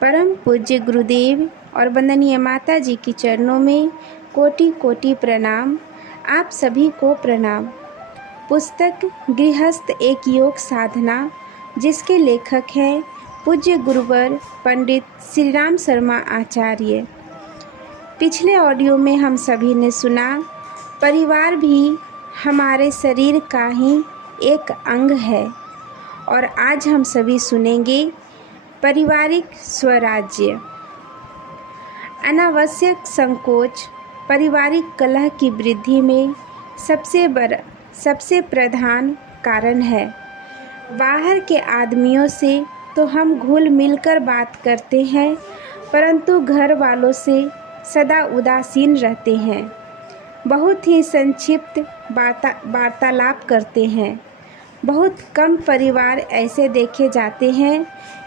परम पूज्य गुरुदेव और वंदनीय माता जी के चरणों में कोटि कोटि प्रणाम। आप सभी को प्रणाम। पुस्तक गृहस्थ एक योग साधना, जिसके लेखक हैं पूज्य गुरुवर पंडित श्री राम शर्मा आचार्य। पिछले ऑडियो में हम सभी ने सुना, परिवार भी हमारे शरीर का ही एक अंग है, और आज हम सभी सुनेंगे पारिवारिक स्वराज्य। अनावश्यक संकोच पारिवारिक कलह की वृद्धि में सबसे प्रधान कारण है। बाहर के आदमियों से तो हम घुल मिलकर बात करते हैं, परंतु घर वालों से सदा उदासीन रहते हैं। बहुत ही संक्षिप्त वार्तालाप करते हैं। बहुत कम परिवार ऐसे देखे जाते हैं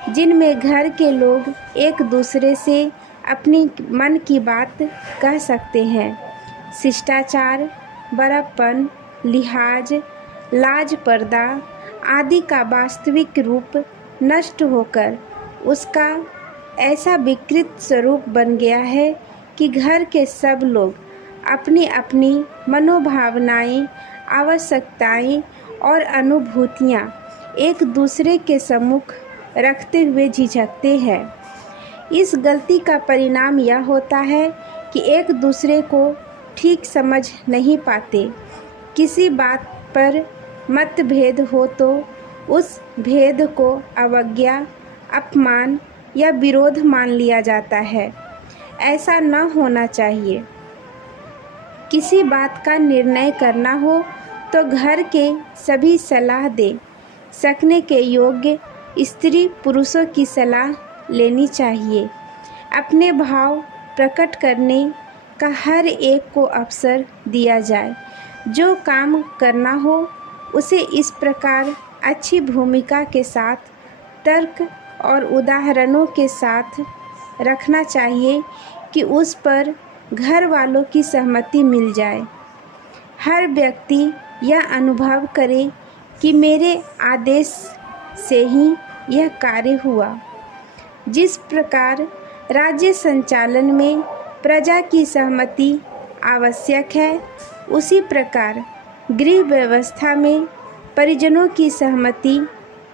जिनमें घर के लोग एक दूसरे से अपनी मन की बात कह सकते हैं। शिष्टाचार, बड़प्पन, लिहाज, लाज, पर्दा आदि का वास्तविक रूप नष्ट होकर उसका ऐसा विकृत स्वरूप बन गया है कि घर के सब लोग अपनी अपनी मनोभावनाएं, आवश्यकताएं और अनुभूतियां एक दूसरे के सम्मुख रखते हुए झिझकते हैं। इस गलती का परिणाम यह होता है कि एक दूसरे को ठीक समझ नहीं पाते। किसी बात पर मतभेद हो तो उस भेद को अवज्ञा, अपमान या विरोध मान लिया जाता है। ऐसा न होना चाहिए। किसी बात का निर्णय करना हो तो घर के सभी सलाह दे सकने के योग्य स्त्री पुरुषों की सलाह लेनी चाहिए। अपने भाव प्रकट करने का हर एक को अवसर दिया जाए। जो काम करना हो उसे इस प्रकार अच्छी भूमिका के साथ, तर्क और उदाहरणों के साथ रखना चाहिए कि उस पर घर वालों की सहमति मिल जाए। हर व्यक्ति यह अनुभव करे कि मेरे आदेश से ही यह कार्य हुआ। जिस प्रकार राज्य संचालन में प्रजा की सहमति आवश्यक है, उसी प्रकार गृह व्यवस्था में परिजनों की सहमति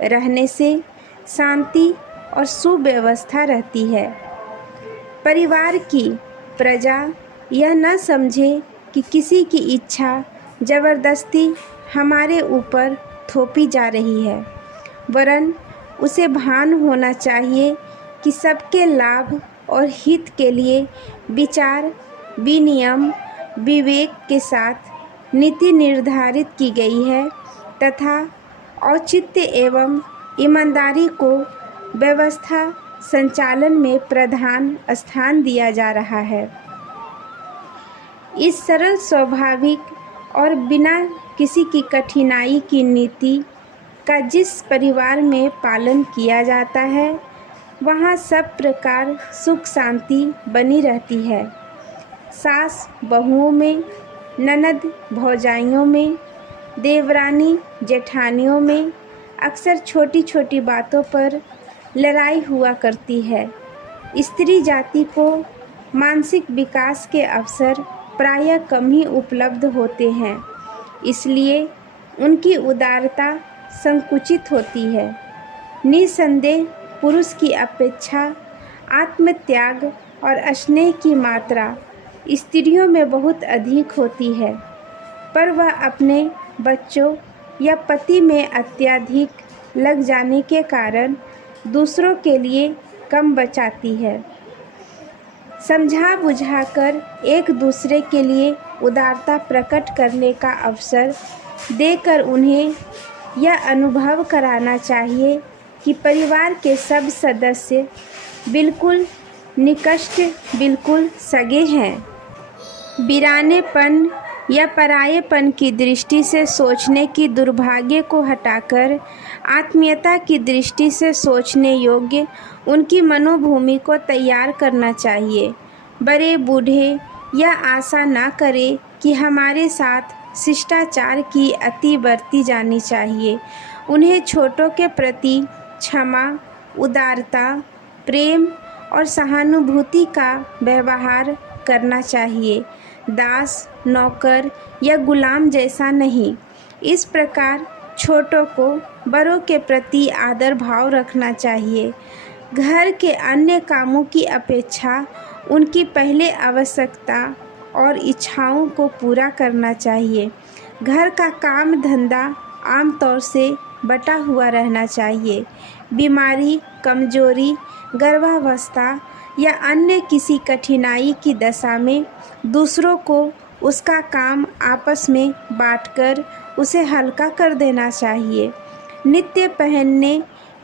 रहने से शांति और सुव्यवस्था रहती है। परिवार की प्रजा यह न समझे कि किसी की इच्छा जबरदस्ती हमारे ऊपर थोपी जा रही है, वरन उसे भान होना चाहिए कि सबके लाभ और हित के लिए विचार विनियम विवेक के साथ नीति निर्धारित की गई है तथा औचित्य एवं ईमानदारी को व्यवस्था संचालन में प्रधान स्थान दिया जा रहा है। इस सरल, स्वाभाविक और बिना किसी की कठिनाई की नीति का जिस परिवार में पालन किया जाता है, वहाँ सब प्रकार सुख शांति बनी रहती है। सास बहुओं में, ननद भौजाइयों में, देवरानी जेठानियों में अक्सर छोटी छोटी बातों पर लड़ाई हुआ करती है। स्त्री जाति को मानसिक विकास के अवसर प्रायः कम ही उपलब्ध होते हैं, इसलिए उनकी उदारता संकुचित होती है। निसंदेह पुरुष की अपेक्षा आत्मत्याग और स्नेह की मात्रा स्त्रियों में बहुत अधिक होती है, पर वह अपने बच्चों या पति में अत्यधिक लग जाने के कारण दूसरों के लिए कम बचाती है। समझा बुझाकर एक दूसरे के लिए उदारता प्रकट करने का अवसर देकर उन्हें यह अनुभव कराना चाहिए कि परिवार के सब सदस्य बिल्कुल निकष्ट, बिल्कुल सगे हैं। बिरानेपन या परायेपन की दृष्टि से सोचने की दुर्भाग्य को हटाकर आत्मीयता की दृष्टि से सोचने योग्य उनकी मनोभूमि को तैयार करना चाहिए। बड़े बूढ़े यह आशा ना करें कि हमारे साथ शिष्टाचार की अति बरती जानी चाहिए। उन्हें छोटों के प्रति क्षमा, उदारता, प्रेम और सहानुभूति का व्यवहार करना चाहिए, दास, नौकर या गुलाम जैसा नहीं। इस प्रकार छोटों को बड़ों के प्रति आदर भाव रखना चाहिए। घर के अन्य कामों की अपेक्षा उनकी पहले आवश्यकता और इच्छाओं को पूरा करना चाहिए। घर का काम धंधा आमतौर से बटा हुआ रहना चाहिए। बीमारी, कमजोरी, गर्भावस्था या अन्य किसी कठिनाई की दशा में दूसरों को उसका काम आपस में बांटकर उसे हल्का कर देना चाहिए। नित्य पहनने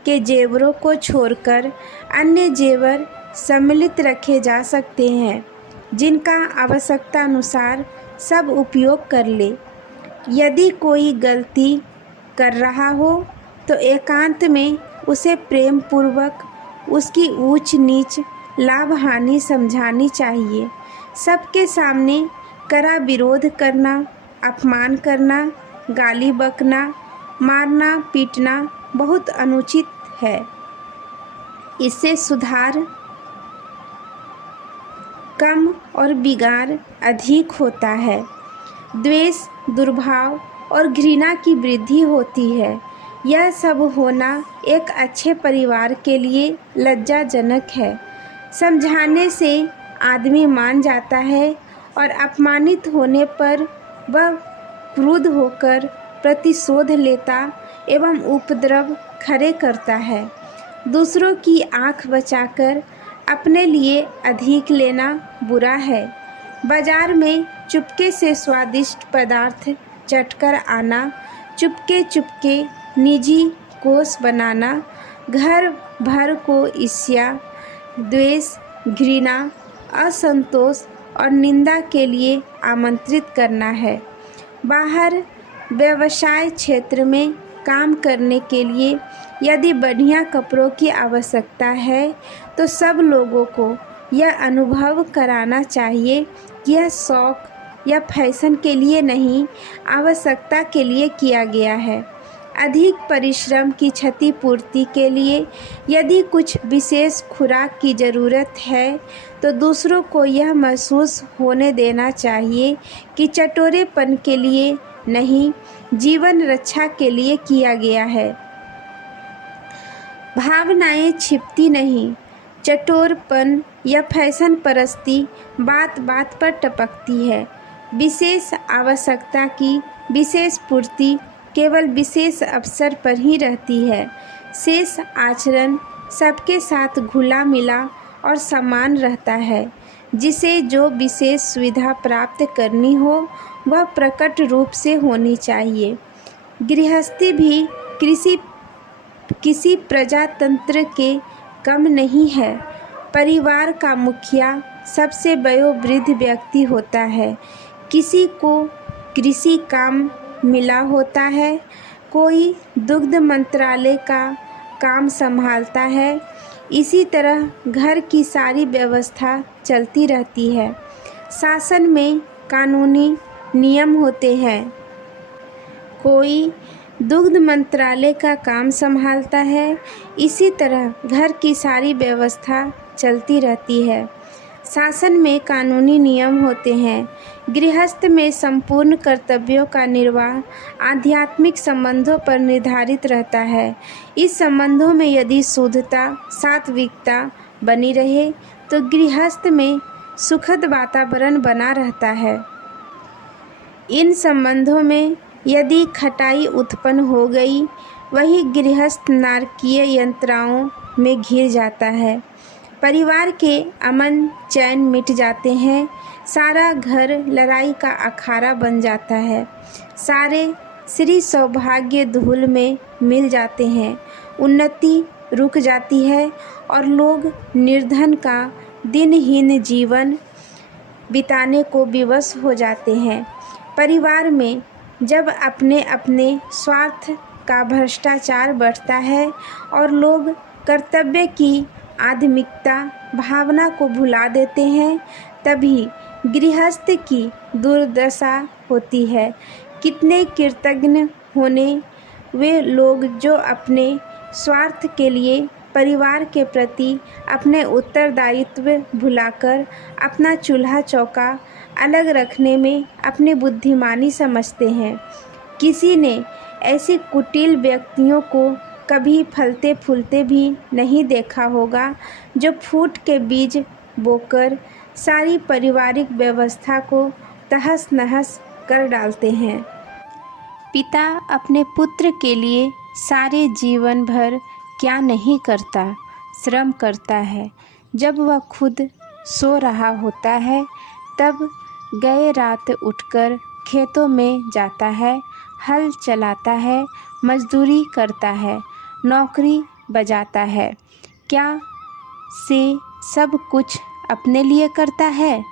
के जेवरों को छोड़कर अन्य जेवर सम्मिलित रखे जा सकते हैं, जिनका आवश्यकता अनुसार सब उपयोग कर ले। यदि कोई गलती कर रहा हो तो एकांत में उसे प्रेम पूर्वक उसकी ऊंच नीच, लाभ हानि समझानी चाहिए। सबके सामने कड़ा विरोध करना, अपमान करना, गाली बकना, मारना पीटना बहुत अनुचित है। इससे सुधार कम और बिगाड़ अधिक होता है। द्वेष, दुर्भाव और घृणा की वृद्धि होती है। यह सब होना एक अच्छे परिवार के लिए लज्जाजनक है। समझाने से आदमी मान जाता है और अपमानित होने पर वह क्रुद्ध होकर प्रतिशोध लेता एवं उपद्रव खड़े करता है। दूसरों की आँख बचाकर अपने लिए अधिक लेना बुरा है। बाजार में चुपके से स्वादिष्ट पदार्थ चटकर आना, चुपके चुपके निजी कोष बनाना, घर भर को ईर्ष्या, द्वेष, घृणा, असंतोष और निंदा के लिए आमंत्रित करना है। बाहर व्यवसाय क्षेत्र में काम करने के लिए यदि बढ़िया कपड़ों की आवश्यकता है तो सब लोगों को यह अनुभव कराना चाहिए कि यह शौक या फैशन के लिए नहीं, आवश्यकता के लिए किया गया है। अधिक परिश्रम की क्षतिपूर्ति के लिए यदि कुछ विशेष खुराक की ज़रूरत है तो दूसरों को यह महसूस होने देना चाहिए कि चटोरेपन के लिए नहीं, जीवन रक्षा के लिए किया गया है। भावनाएं छिपती नहीं। चटोरपन या फैशन परस्ती बात बात पर टपकती है। विशेष आवश्यकता की विशेष पूर्ति केवल विशेष अवसर पर ही रहती है। शेष आचरण सबके साथ घुला मिला और समान रहता है। जिसे जो विशेष सुविधा प्राप्त करनी हो वह प्रकट रूप से होनी चाहिए। गृहस्थी भी किसी प्रजातंत्र के कम नहीं है। परिवार का मुखिया सबसे वयोवृद्ध व्यक्ति होता है। किसी को कृषि काम मिला होता है, कोई दुग्ध मंत्रालय का काम संभालता है। इसी तरह घर की सारी व्यवस्था चलती रहती है। शासन में कानूनी नियम होते हैं। कोई दुग्ध मंत्रालय का काम संभालता है। इसी तरह घर की सारी व्यवस्था चलती रहती है। शासन में कानूनी नियम होते हैं। गृहस्थ में संपूर्ण कर्तव्यों का निर्वाह आध्यात्मिक संबंधों पर निर्धारित रहता है। इस संबंधों में यदि शुद्धता, सात्विकता बनी रहे तो गृहस्थ में सुखद वातावरण बना रहता है। इन संबंधों में यदि खटाई उत्पन्न हो गई, वही गृहस्थ नारकीय यंत्राओं में घिर जाता है। परिवार के अमन चैन मिट जाते हैं। सारा घर लड़ाई का अखाड़ा बन जाता है। सारे श्री सौभाग्य धूल में मिल जाते हैं। उन्नति रुक जाती है और लोग निर्धन का दिनहीन जीवन बिताने को विवश हो जाते हैं। परिवार में जब अपने अपने स्वार्थ का भ्रष्टाचार बढ़ता है और लोग कर्तव्य की आध्यात्मिकता भावना को भुला देते हैं, तभी गृहस्थ की दुर्दशा होती है। कितने कृतज्ञ होने वे लोग जो अपने स्वार्थ के लिए परिवार के प्रति अपने उत्तरदायित्व भुलाकर अपना चूल्हा चौका अलग रखने में अपनी बुद्धिमानी समझते हैं। किसी ने ऐसे कुटिल व्यक्तियों को कभी फलते फूलते भी नहीं देखा होगा, जो फूट के बीज बोकर सारी पारिवारिक व्यवस्था को तहस नहस कर डालते हैं। पिता अपने पुत्र के लिए सारे जीवन भर क्या नहीं करता, श्रम करता है। जब वह खुद सो रहा होता है तब गए रात उठकर खेतों में जाता है, हल चलाता है, मजदूरी करता है, नौकरी बजाता है। क्या से सब कुछ अपने लिए करता है?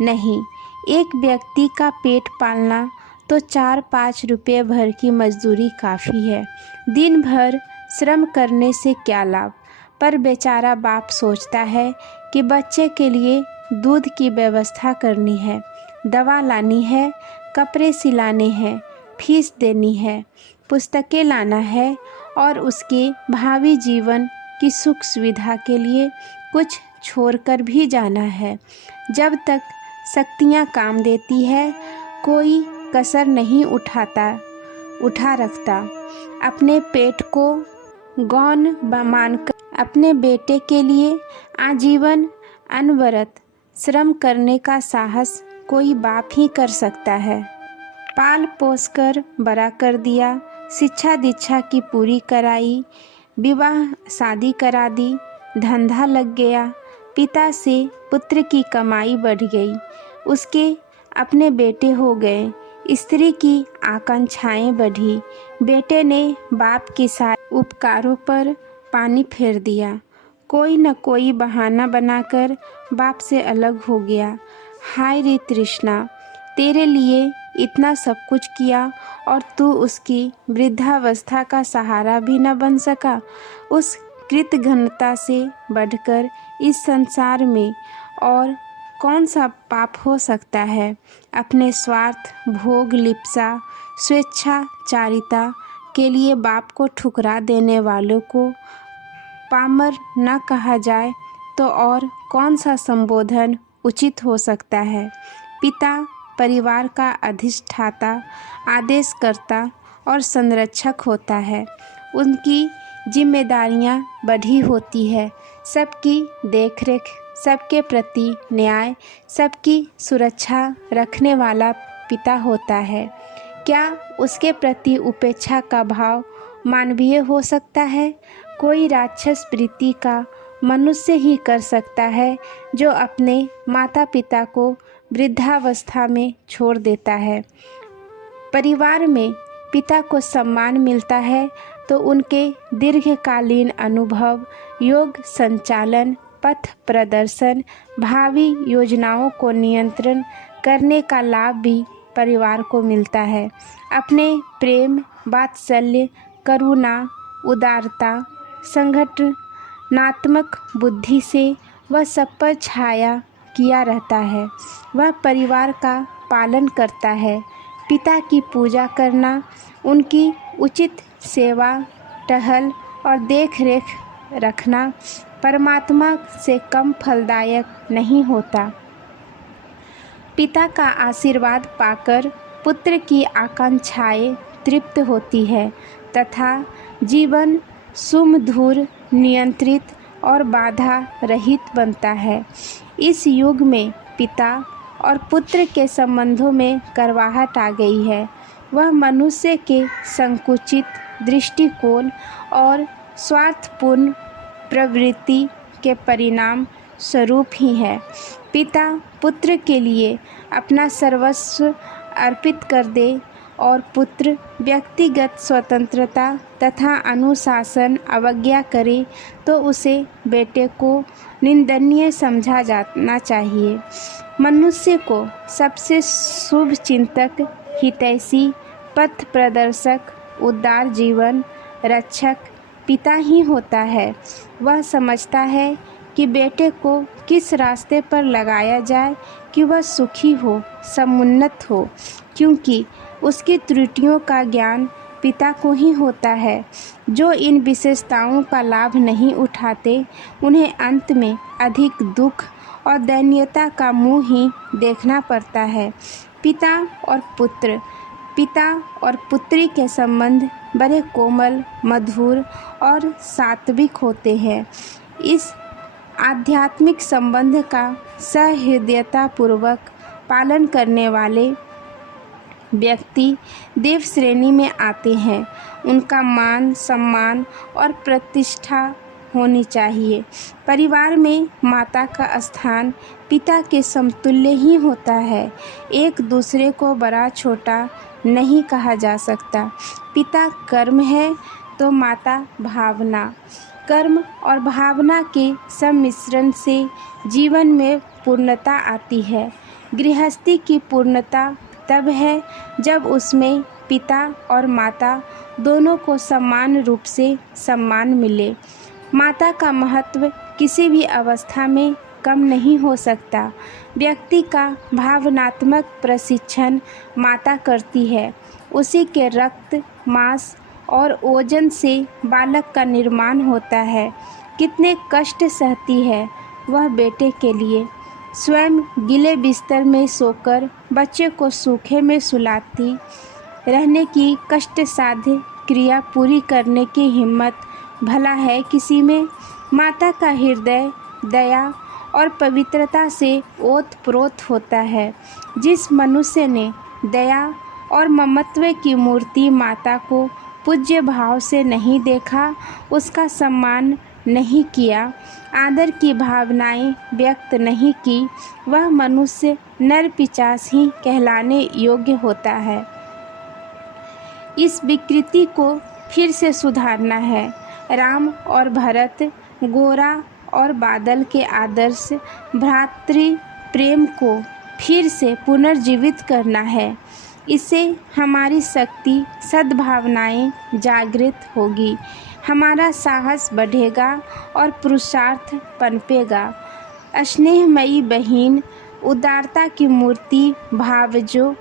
नहीं। एक व्यक्ति का पेट पालना तो 4-5 रुपये भर की मजदूरी काफ़ी है। दिन भर श्रम करने से क्या लाभ? पर बेचारा बाप सोचता है कि बच्चे के लिए दूध की व्यवस्था करनी है, दवा लानी है, कपड़े सिलाने हैं, फीस देनी है, पुस्तकें लाना है और उसके भावी जीवन की सुख सुविधा के लिए कुछ छोड़कर भी जाना है। जब तक शक्तियाँ काम देती है, कोई कसर नहीं उठा रखता। अपने पेट को गौण मानकर अपने बेटे के लिए आजीवन अनवरत श्रम करने का साहस कोई बाप ही कर सकता है। पाल पोस कर बड़ा कर दिया, शिक्षा दीक्षा की पूरी कराई, विवाह शादी करा दी, धंधा लग गया, पिता से पुत्र की कमाई बढ़ गई, उसके अपने बेटे हो गए, स्त्री की आकांक्षाएं बढ़ी, बेटे ने बाप के सारे उपकारों पर पानी फेर दिया, कोई न कोई बहाना बनाकर बाप से अलग हो गया। हाय रे तृष्णा, तेरे लिए इतना सब कुछ किया और तू उसकी वृद्धावस्था का सहारा भी न बन सका। उस कृतघ्नता से बढ़कर इस संसार में और कौन सा पाप हो सकता है? अपने स्वार्थ, भोग लिप्सा, स्वेच्छाचारिता के लिए बाप को ठुकरा देने वालों को पामर न कहा जाए तो और कौन सा संबोधन उचित हो सकता है? पिता परिवार का अधिष्ठाता, आदेशकर्ता और संरक्षक होता है। उनकी जिम्मेदारियां बढ़ी होती है, सबकी देखरेख, सबके प्रति न्याय, सबकी सुरक्षा रखने वाला पिता होता है। क्या उसके प्रति उपेक्षा का भाव मानवीय हो सकता है? कोई राक्षस प्रीति का मनुष्य ही कर सकता है जो अपने माता पिता को वृद्धावस्था में छोड़ देता है। परिवार में पिता को सम्मान मिलता है तो उनके दीर्घकालीन अनुभव, योग संचालन, पथ प्रदर्शन, भावी योजनाओं को नियंत्रण करने का लाभ भी परिवार को मिलता है। अपने प्रेम, वात्सल्य, करुणा, उदारता, संगठनात्मक बुद्धि से वह सब पर छाया किया रहता है। वह परिवार का पालन करता है। पिता की पूजा करना, उनकी उचित सेवा, टहल और देख रेख रखना परमात्मा से कम फलदायक नहीं होता। पिता का आशीर्वाद पाकर पुत्र की आकांक्षाएं तृप्त होती है तथा जीवन सुमधुर, नियंत्रित और बाधा रहित बनता है। इस युग में पिता और पुत्र के संबंधों में करवाहट आ गई है। वह मनुष्य के संकुचित दृष्टिकोण और स्वार्थपूर्ण प्रवृत्ति के परिणाम स्वरूप ही है। पिता पुत्र के लिए अपना सर्वस्व अर्पित कर दे और पुत्र व्यक्तिगत स्वतंत्रता तथा अनुशासन अवज्ञा करे तो उसे बेटे को निंदनीय समझा जाना चाहिए। मनुष्य को सबसे शुभ चिंतक, हितैषी, पथ प्रदर्शक, उदार जीवन रक्षक पिता ही होता है। वह समझता है कि बेटे को किस रास्ते पर लगाया जाए कि वह सुखी हो, समुन्नत हो, क्योंकि उसकी त्रुटियों का ज्ञान पिता को ही होता है। जो इन विशेषताओं का लाभ नहीं उठाते उन्हें अंत में अधिक दुख और दयनीयता का मुंह ही देखना पड़ता है। पिता और पुत्री के संबंध बड़े कोमल, मधुर और सात्विक होते हैं। इस आध्यात्मिक संबंध का सहृदयतापूर्वक पालन करने वाले व्यक्ति देव श्रेणी में आते हैं। उनका मान, सम्मान और प्रतिष्ठा होनी चाहिए। परिवार में माता का स्थान पिता के समतुल्य ही होता है। एक दूसरे को बड़ा छोटा नहीं कहा जा सकता। पिता कर्म है तो माता भावना। कर्म और भावना के सम्मिश्रण से जीवन में पूर्णता आती है। गृहस्थी की पूर्णता तब है जब उसमें पिता और माता दोनों को समान रूप से सम्मान मिले। माता का महत्व किसी भी अवस्था में कम नहीं हो सकता। व्यक्ति का भावनात्मक प्रशिक्षण माता करती है। उसी के रक्त, मांस और ओजन से बालक का निर्माण होता है। कितने कष्ट सहती है वह बेटे के लिए। स्वयं गीले बिस्तर में सोकर बच्चे को सूखे में सुलाती रहने की कष्टसाध्य क्रिया पूरी करने की हिम्मत भला है किसी में। माता का हृदय दया और पवित्रता से ओतप्रोत होता है। जिस मनुष्य ने दया और ममत्व की मूर्ति माता को पूज्य भाव से नहीं देखा, उसका सम्मान नहीं किया, आदर की भावनाएं व्यक्त नहीं की, वह मनुष्य नर पिशाच ही कहलाने योग्य होता है। इस विकृति को फिर से सुधारना है। राम और भरत, गोरा और बादल के आदर्श भ्रातृ प्रेम को फिर से पुनर्जीवित करना है। इससे हमारी शक्ति, सद्भावनाएं जागृत होगी, हमारा साहस बढ़ेगा और पुरुषार्थ पनपेगा। स्नेहमयी बहन, उदारता की मूर्ति भावजों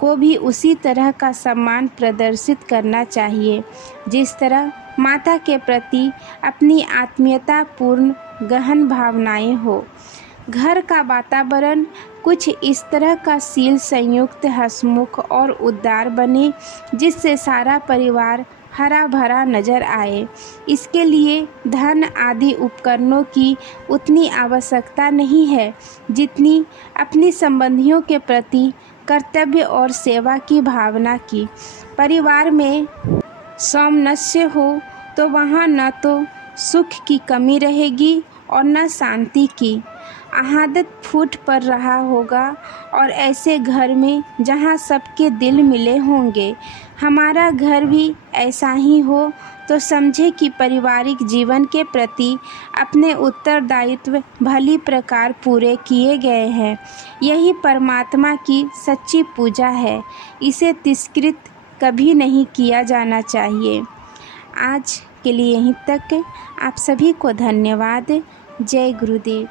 को भी उसी तरह का सम्मान प्रदर्शित करना चाहिए जिस तरह माता के प्रति अपनी आत्मीयता पूर्ण गहन भावनाएं हो। घर का वातावरण कुछ इस तरह का शील संयुक्त, हंसमुख और उदार बने जिससे सारा परिवार हरा भरा नजर आए। इसके लिए धन आदि उपकरणों की उतनी आवश्यकता नहीं है जितनी अपनी संबंधियों के प्रति कर्तव्य और सेवा की भावना की। परिवार में सामंजस्य हो तो वहाँ न तो सुख की कमी रहेगी और न शांति की। आदत फूट पर रहा होगा और ऐसे घर में जहाँ सबके दिल मिले होंगे। हमारा घर भी ऐसा ही हो तो समझे कि पारिवारिक जीवन के प्रति अपने उत्तरदायित्व भली प्रकार पूरे किए गए हैं। यही परमात्मा की सच्ची पूजा है। इसे तिरस्कृत कभी नहीं किया जाना चाहिए। आज के लिए यहीं तक। आप सभी को धन्यवाद। जय गुरुदेव।